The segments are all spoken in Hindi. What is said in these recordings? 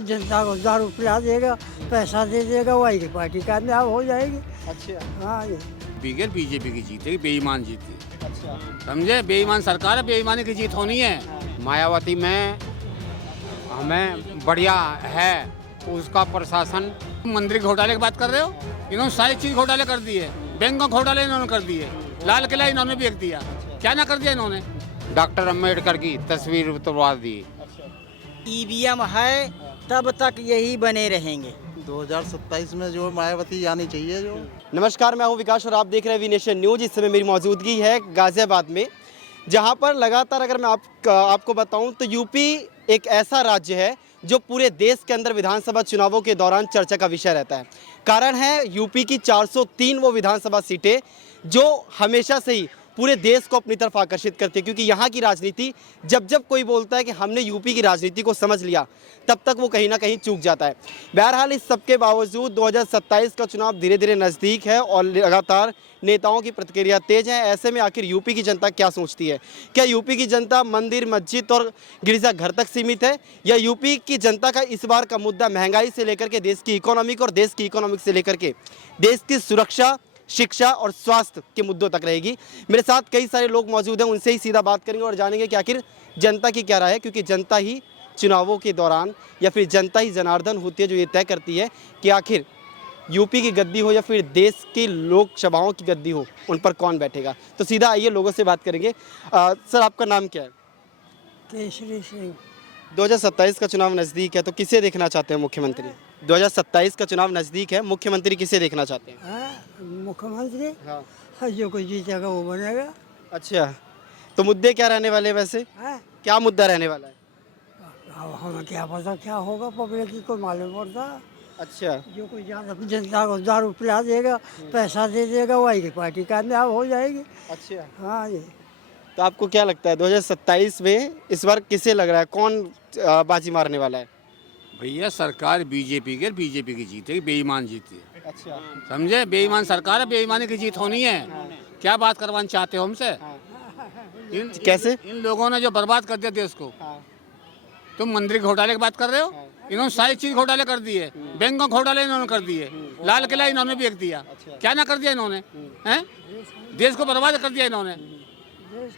जनता को दारू पिला देगा, पैसा दे देगा, वही पार्टी कामयाब हो जाएगी। अच्छा। हाँ ये बिगड़ बीजेपी की जीतेगी, बेईमान जीती। अच्छा। समझे, बेईमान सरकार है, बेईमानी की जीत होनी है। मायावती में हमें बढ़िया है उसका प्रशासन। मंदिर घोटाले की बात कर रहे हो, इन्होंने सारी चीज घोटाले कर दिए। बैंक का घोटाले इन्होंने कर दिए, लाल किला इन्होंने बेच दिया, क्या ना कर दिया इन्होंने। डॉक्टर अम्बेडकर की तस्वीर उतरवा दी। ईवीएम है तब तक यही बने रहेंगे। 2027 में जो मायावती आनी चाहिए जो। नमस्कार, मैं हूं विकास और आप देख रहे हैं वी नेशन न्यूज। इस समय मेरी मौजूदगी है गाजियाबाद में, जहां पर लगातार अगर मैं आपको बताऊं तो यूपी एक ऐसा राज्य है जो पूरे देश के अंदर विधानसभा चुनावों के दौरान चर्चा का विषय रहता है। कारण है यूपी की 403 वो विधानसभा सीटें जो हमेशा से ही पूरे देश को अपनी तरफ आकर्षित करती है, क्योंकि यहाँ की राजनीति जब जब कोई बोलता है कि हमने यूपी की राजनीति को समझ लिया, तब तक वो कहीं ना कहीं चूक जाता है। बहरहाल इस सबके बावजूद 2027 का चुनाव धीरे धीरे नज़दीक है और लगातार नेताओं की प्रतिक्रिया तेज है। ऐसे में आखिर यूपी की जनता क्या सोचती है? क्या यूपी की जनता मंदिर, मस्जिद और गिरजाघर तक सीमित है, या यूपी की जनता का इस बार का मुद्दा महंगाई से लेकर के देश की इकोनॉमिक और देश की इकोनॉमिक से लेकर के देश की सुरक्षा, शिक्षा और स्वास्थ्य के मुद्दों तक रहेगी? मेरे साथ कई सारे लोग मौजूद हैं, उनसे ही सीधा बात करेंगे और जानेंगे कि आखिर जनता की क्या राय है, क्योंकि जनता ही चुनावों के दौरान या फिर जनता ही जनार्दन होती है जो ये तय करती है कि आखिर यूपी की गद्दी हो या फिर देश की लोकसभाओं की गद्दी हो, उन पर कौन बैठेगा। तो सीधा आइए लोगों से बात करेंगे। सर, आपका नाम क्या है? केसरी सिंह। 2027 का चुनाव नज़दीक है, तो किसे देखना चाहते हैं मुख्यमंत्री? 2027 का चुनाव नज़दीक है, मुख्यमंत्री किसे देखना चाहते हैं? मुख्यमंत्री हाँ। जो कोई जीतेगा वो बनेगा। अच्छा, तो मुद्दे क्या रहने वाले हैं वैसे? हाँ? क्या मुद्दा रहने वाला है? अब हमें क्या पता क्या होगा, पब्लिक को मालूम पड़ता। अच्छा। जो कोई ज्यादा जनता को दारू पिला देगा, पैसा दे देगा, वही पार्टी कामयाब हो जाएगी। अच्छा, हाँ ये तो आपको क्या लगता है 2027 में इस बार किसे लग रहा है, कौन बाजी मारने वाला है? भैया सरकार बीजेपी की जीतेगी, बेईमान जीती है। अच्छा। समझे, बेईमान सरकार है, बेईमानी की जीत होनी है। क्या बात करवाना चाहते हो हमसे? कैसे? इन लोगों ने जो बर्बाद कर दिया देश को। तुम मंदिर घोटाले की बात कर रहे हो, इन्होंने सारी चीज घोटाले कर दिए। बैंक का घोटाले इन्होंने कर दिए, लाल किला इन्होंने बेच दिया, क्या ना कर दिया इन्होंने, हैं? देश को बर्बाद कर दिया इन्होंने।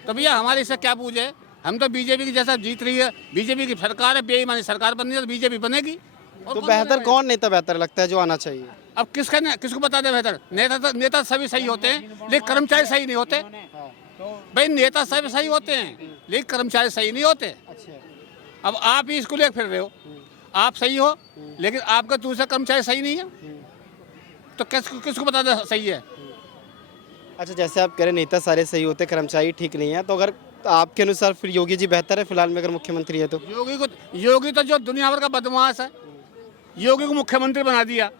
तो भैया हमारे इससे क्या पूछे, हम तो बीजेपी की जैसा जीत रही है, बीजेपी की सरकार है, बेईमानी सरकार बननी है तो बीजेपी बनेगी। और तो कौन बेहतर बनेगा? कौन नेता बेहतर लगता है जो आना चाहिए? अब किसको बता दे बेहतर? नेता सभी सही होते हैं, लेकिन कर्मचारी सही नहीं होते। भाई नेता सभी सही होते हैं, लेकिन कर्मचारी सही नहीं होते। अब आप ही इसको लेकर फिर रहे हो, आप सही हो लेकिन आपका दूसरा कर्मचारी सही नहीं है, तो किसको बता दे सही है? अच्छा, जैसे आप कह रहे नेता सारे सही होते, कर्मचारी ठीक नहीं है, तो अगर आपके अनुसार फिर योगी जी बेहतर है फिलहाल में अगर मुख्यमंत्री है तो? योगी तो जो दुनिया भर का बदमाश है, योगी को मुख्यमंत्री बना दिया,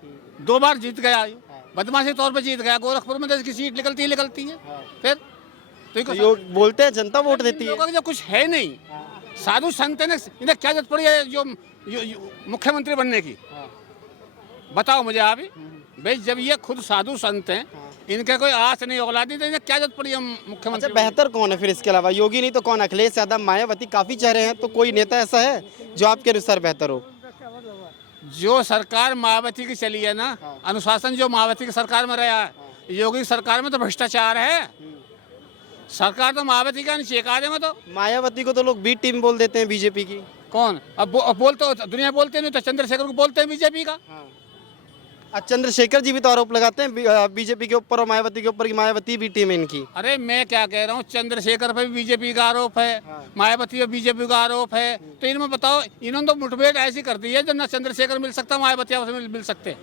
2 बार जीत गया, बदमाशी तौर पे जीत गया। गोरखपुर में तो इसकी सीट निकलती है। फिर तो बोलते हैं जनता वोट देती है। लोगों का जो कुछ है नहीं, साधु संत ने इन्हें क्या जरूरत पड़ी है जो मुख्यमंत्री बनने की? बताओ मुझे आप ही। भाई जब ये खुद साधु संत हैं, इनके कोई आस नहीं औलादी, तो इन्हें क्या जरूरत पड़ी है मुख्यमंत्री? अच्छा, बेहतर कौन है फिर इसके अलावा? योगी नहीं तो कौन? अखिलेश यादव, मायावती, काफी चेहरे हैं, तो कोई नेता ऐसा है जो आपके अनुसार बेहतर हो? जो सरकार मायावती की चली है ना, अनुशासन जो मायावती की सरकार में रहा है, योगी की सरकार में तो भ्रष्टाचार है। सरकार तो मायावती का नहीं चेकारे में। तो मायावती को तो लोग बी टीम बोल देते हैं बीजेपी की। कौन? अब बोलते दुनिया बोलते नहीं, तो चंद्रशेखर को बोलते हैं बीजेपी का। चंद्रशेखर जी भी तो आरोप लगाते हैं बीजेपी के ऊपर और मायावती के ऊपर कि मायावती भी टीम है इनकी। अरे मैं क्या कह रहा हूँ, चंद्रशेखर पे भी बीजेपी का आरोप है, मायावती पे बीजेपी का आरोप है। तो इनमें बताओ, इन्होंने तो मुठभेड़ ऐसी कर दी है जो न चंद्रशेखर मिल सकता, मायावती मिल सकते।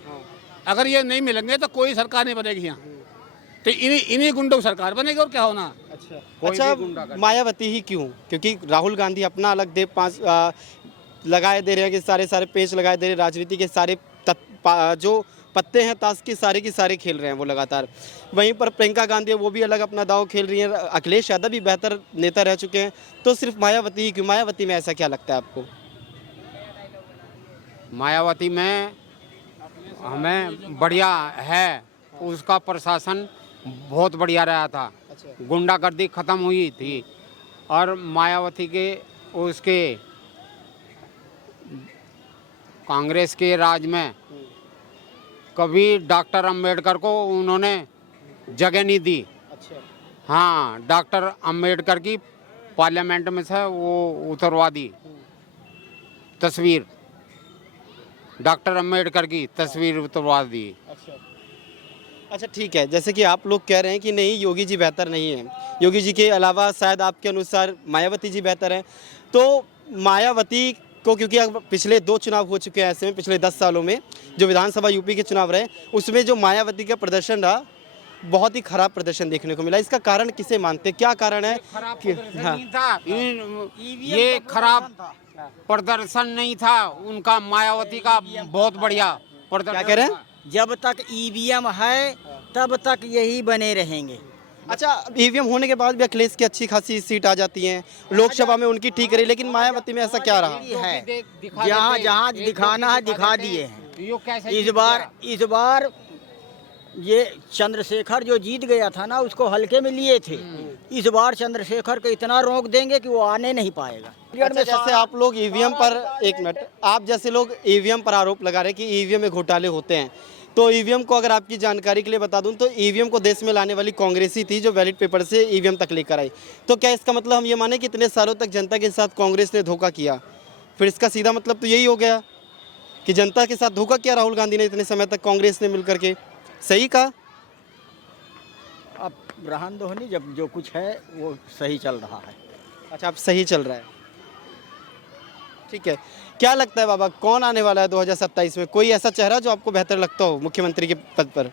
अगर ये नहीं मिलेंगे तो कोई सरकार नहीं बनेगी यहाँ, तो इन्हीं गुंडों की सरकार बनेगी, और क्या होना। अच्छा, मायावती ही क्यों? क्योंकि राहुल गांधी अपना अलग दे लगाए दे रहे हैं कि सारे पेच लगाए दे रहे हैं, राजनीति के सारे जो पत्ते हैं ताश के सारे खेल रहे हैं वो लगातार। वहीं पर प्रियंका गांधी है, वो भी अलग अपना दाव खेल रही है। अखिलेश यादव भी बेहतर नेता रह चुके हैं, तो सिर्फ मायावती ही क्यों? मायावती में ऐसा क्या लगता है आपको? मायावती में हमें बढ़िया है, उसका प्रशासन बहुत बढ़िया रहा था। गुंडागर्दी खत्म हुई थी, और मायावती के उसके कांग्रेस के राज में कभी डॉक्टर अंबेडकर को उन्होंने जगह नहीं दी। अच्छा। हाँ, डॉक्टर अंबेडकर की पार्लियामेंट में से वो उतरवा दी तस्वीर, डॉक्टर अंबेडकर की तस्वीर उतरवा दी। अच्छा ठीक है, जैसे कि आप लोग कह रहे हैं कि नहीं योगी जी बेहतर नहीं है, योगी जी के अलावा शायद आपके अनुसार मायावती जी बेहतर हैं, तो मायावती को क्योंकि अब पिछले 2 चुनाव हो चुके हैं ऐसे में, पिछले 10 सालों में जो विधानसभा यूपी के चुनाव रहे उसमें जो मायावती का प्रदर्शन रहा बहुत ही खराब प्रदर्शन देखने को मिला। इसका कारण किसे मानते हैं, क्या कारण है कि हाँ ये खराब प्रदर्शन नहीं था उनका, मायावती का बहुत बढ़िया प्रदर्शन। क्या कह रहे हैं? जब तक ईवीएम है तब तक यही बने रहेंगे। अच्छा, ईवीएम होने के बाद भी अखिलेश की अच्छी खासी सीट आ जाती हैं, लोकसभा में उनकी ठीक रही, लेकिन मायावती में ऐसा क्या रहा? है जहाँ जहाँ दिखाना है दिखा दिए हैं। इस बार ये चंद्रशेखर जो जीत गया था ना उसको हल्के में लिए थे। इस बार चंद्रशेखर को इतना रोक देंगे कि वो आने नहीं पाएगा। अच्छा, जैसे आप लोग ईवीएम पर, एक मिनट, आप जैसे लोग ईवीएम पर आरोप लगा रहे हैं कि ईवीएम में घोटाले होते हैं, तो ईवीएम को अगर आपकी जानकारी के लिए बता दूं तो ईवीएम को देश में लाने वाली कांग्रेस ही थी जो बैलेट पेपर से ईवीएम तक लेकर आई। तो क्या इसका मतलब हम ये माने कि इतने सालों तक जनता के साथ कांग्रेस ने धोखा किया? फिर इसका सीधा मतलब तो यही हो गया कि जनता के साथ धोखा किया राहुल गांधी ने इतने समय तक कांग्रेस ने मिलकर के। सही कहा? अब रहन दो नहीं, जब जो कुछ है वो सही चल रहा है। अच्छा, अब सही चल रहा है, ठीक है। क्या लगता है बाबा, कौन आने वाला है 2027 में? कोई ऐसा चेहरा जो आपको बेहतर लगता हो मुख्यमंत्री के पद पर?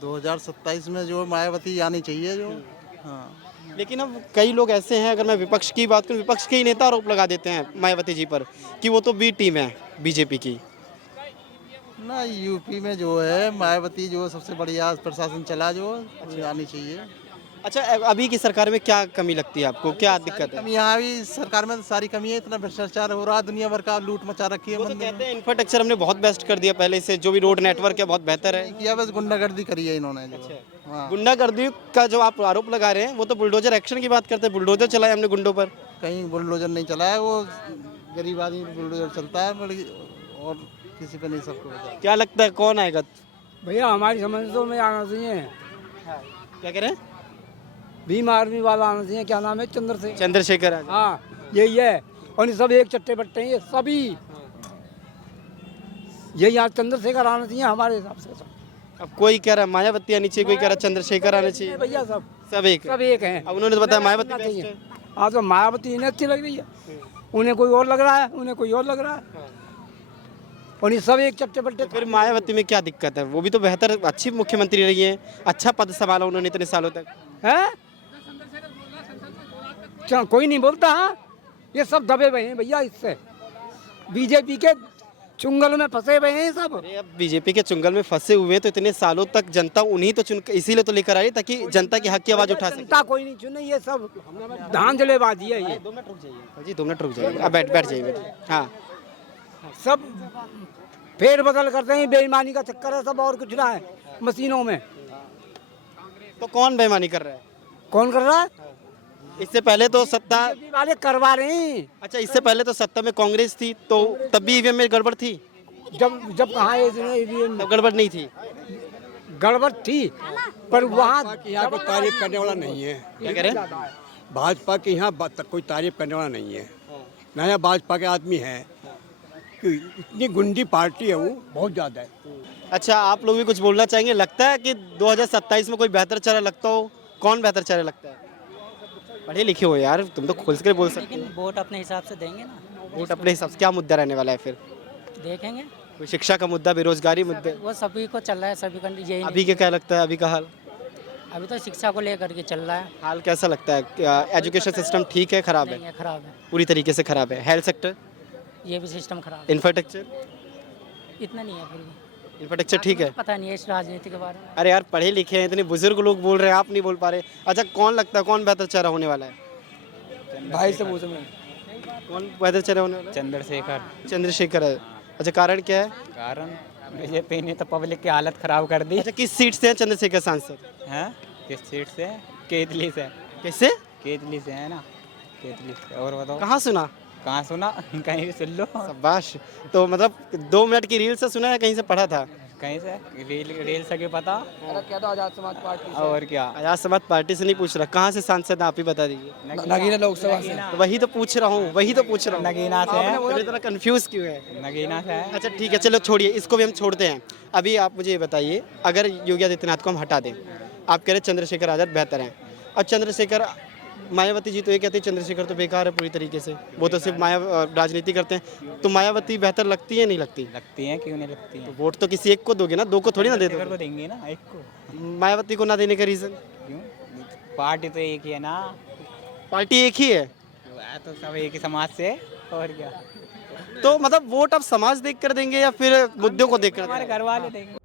2027 में जो मायावती आनी चाहिए जो। हाँ, लेकिन अब कई लोग ऐसे हैं, अगर मैं विपक्ष की बात करूं, विपक्ष के ही नेता आरोप लगा देते हैं मायावती जी पर कि वो तो बी टीम है बीजेपी की। ना यूपी में जो है मायावती जो सबसे बढ़िया प्रशासन चला जो आनी चाहिए। अच्छा, अभी की सरकार में क्या कमी लगती है आपको, क्या दिक्कत है? कमी यहाँ भी सरकार में तो सारी कमी है, इतना भ्रष्टाचार हो रहा है, दुनिया भर का लूट मचा रखी है। वो तो कहते हैं इंफ्रास्ट्रक्चर हमने बहुत बेस्ट कर दिया पहले से, जो भी रोड नेटवर्क है बहुत बेहतर है। किया, बस गुंडागर्दी करी है इन्होंने जो। हाँ, गुंडागर्दी का जो आप आरोप लगा रहे हैं वो तो बुलडोजर एक्शन की बात करते हैं, बुलडोजर चलाया हमने गुंडों पर। कहीं बुलडोजर नहीं चला है, वो गरीब आदमी बुलडोजर चलता है और किसी पे नहीं, सबको होता है। क्या लगता है कौन आएगा? भैया हमारी समझ तो में आना चाहिए, क्या कह रहे हैं? भीम आर्मी वाला आना चाहिए, क्या नाम है, चंद्रशेखर। चंद्रशेखर आजाद। हाँ यही है, और ये सब एक चट्टे बट्टे हैं ये सभी, यही यहाँ चंद्रशेखर आना चाहिए हमारे हिसाब से। अब कोई कह रहा है मायावती आनी चाहिए, कोई कह रहा है चंद्रशेखर आना चाहिए, भैया सब सब एक सब एक हैं। अब उन्होंने तो बताया मायावती बेस्ट चाहिए। है। हाँ तो मायावती इन्हें अच्छी लग रही है, उन्हें कोई और लग रहा है, उन्हें कोई और लग रहा है, और ये सब एक चट्टे बट्टे। फिर मायावती में क्या दिक्कत है? वो भी तो बेहतर अच्छी मुख्यमंत्री रही है, अच्छा पद संभाला उन्होंने इतने सालों तक। है कोई नहीं बोलता। हाँ ये सब दबे हुए हैं भैया, इससे बीजेपी के चुंगल में फंसे हुए हैं सब। अरे अब बीजेपी के चुंगल में फंसे हुए तो इतने सालों तक जनता उन्हीं तो चुन, इसीलिए तो लेकर आई ताकि जनता की हक की आवाज उठा सके। जनता कोई नहीं चुने, ये सब धांधलेबाजी है ये। 2 मिनट रुक जाइए जी, 2 मिनट रुक जाइए, अब बैठ जाइए। हाँ, सब फेर बदल करते हैं, बेईमानी का चक्कर है सब, और कुछ ना है मशीनों में। तो कौन बेईमानी कर रहा है? कौन कर रहा है? इससे पहले तो सत्ता, बीजेपी वाले करवा रहे हैं। अच्छा इससे पहले तो सत्ता में कांग्रेस थी, तो तब भी ईवीएम में गड़बड़ थी? जब कहाँ ईवीएम तब गड़बड़ नहीं थी? गड़बड़ थी, पर वहाँ यहाँ कोई तारीफ करने वाला नहीं है। क्या कह रहे हैं? भाजपा के यहाँ कोई तारीफ करने वाला नहीं है। नया भाजपा के आदमी है कि इतनी गुंडी पार्टी है, वो बहुत ज़्यादा है। अच्छा, आप लोग भी कुछ बोलना चाहेंगे? लगता है कि 2027 में कोई बेहतर चेहरा लगता हो? कौन बेहतर चेहरा लगता है? पढ़े लिखे हो यार, तुम तो खुल के बोल सकते हो। लेकिन वोट अपने हिसाब से देंगे ना, वोट अपने हिसाब से। क्या मुद्दा रहने वाला है फिर? देखेंगे। कोई शिक्षा का मुद्दा, बेरोजगारी मुद्दे? वो सभी को चल रहा है, सभी का यही अभी के क्या लगता है, अभी का हाल? अभी तो शिक्षा को लेकर के चल रहा है। हाल कैसा लगता है? एजुकेशन सिस्टम ठीक है, खराब नहीं है? है, खराब है, पूरी तरीके से खराब है। हेल्थ सेक्टर, ये भी सिस्टम खराब है। इंफ्रास्ट्रक्चर, इतना नहीं है, फिर भी इंफ्रास्ट्रक्चर ठीक है? पता नहीं है इस राजनीति के बारे में। अरे यार पढ़े लिखे हैं, इतने बुजुर्ग लोग बोल रहे हैं, आप नहीं बोल पा रहे। अच्छा, कौन लगता है कौन बेहतर चेहरा होने वाला है? भाई से पूछो मैं। कौन बेहतर चेहरा होने वाला है? चंद्रशेखर। चंद्रशेखर है। अच्छा, कारण क्या है? कारण बीजेपी ने तो पब्लिक की हालत खराब कर दी अच्छा, किस सीट से है चंद्रशेखर सांसद? है। किस सीट से? केतली से। कैसे? केतली से है ना, केतली से। और बताओ। कहाँ सुना? कहाँ सुना कहीं भी सुन लो शाबाश। तो मतलब 2 मिनट की रील से सुना है, कहीं से पढ़ा था? कहीं से रील से क्यों पता। क्या तो आजाद समाज पार्टी और क्या। आजाद समाज पार्टी से नहीं पूछ रहा, कहाँ से सांसद हैं आप ही बता दीजिए। नगीना लोकसभा से। तो वही तो पूछ रहा हूँ, वही तो पूछ रहा हूँ। नगीना से है। पूरी तरह कंफ्यूज क्यों है? नगीना से है। अच्छा ठीक है, चलो छोड़िए, इसको भी हम छोड़ते हैं। अभी आप मुझे ये बताइए, अगर योगी आदित्यनाथ को हम हटा दें, आप कह रहे चंद्रशेखर आजाद बेहतर हैं, और चंद्रशेखर, मायावती जी तो ये कहती है चंद्रशेखर तो बेकार है पूरी तरीके से, वो तो सिर्फ राजनीति करते हैं। तो मायावती बेहतर लगती है नहीं लगती? लगती हैं, क्यों नहीं लगती हैं। वोट तो किसी एक को दोगे ना, 2 को थोड़ी ना दे चंद्रशेखर दोगे। को देंगे ना, एक को। मायावती को ना देने का रीज़न? क्यों, पार्टी तो एक ही है ना। पार्टी एक ही है तो सब एक ही समाज से, और क्या। तो मतलब वोट आप समाज देख कर देंगे या फिर मुद्दों को देख कर? हमारे घर वाले देंगे।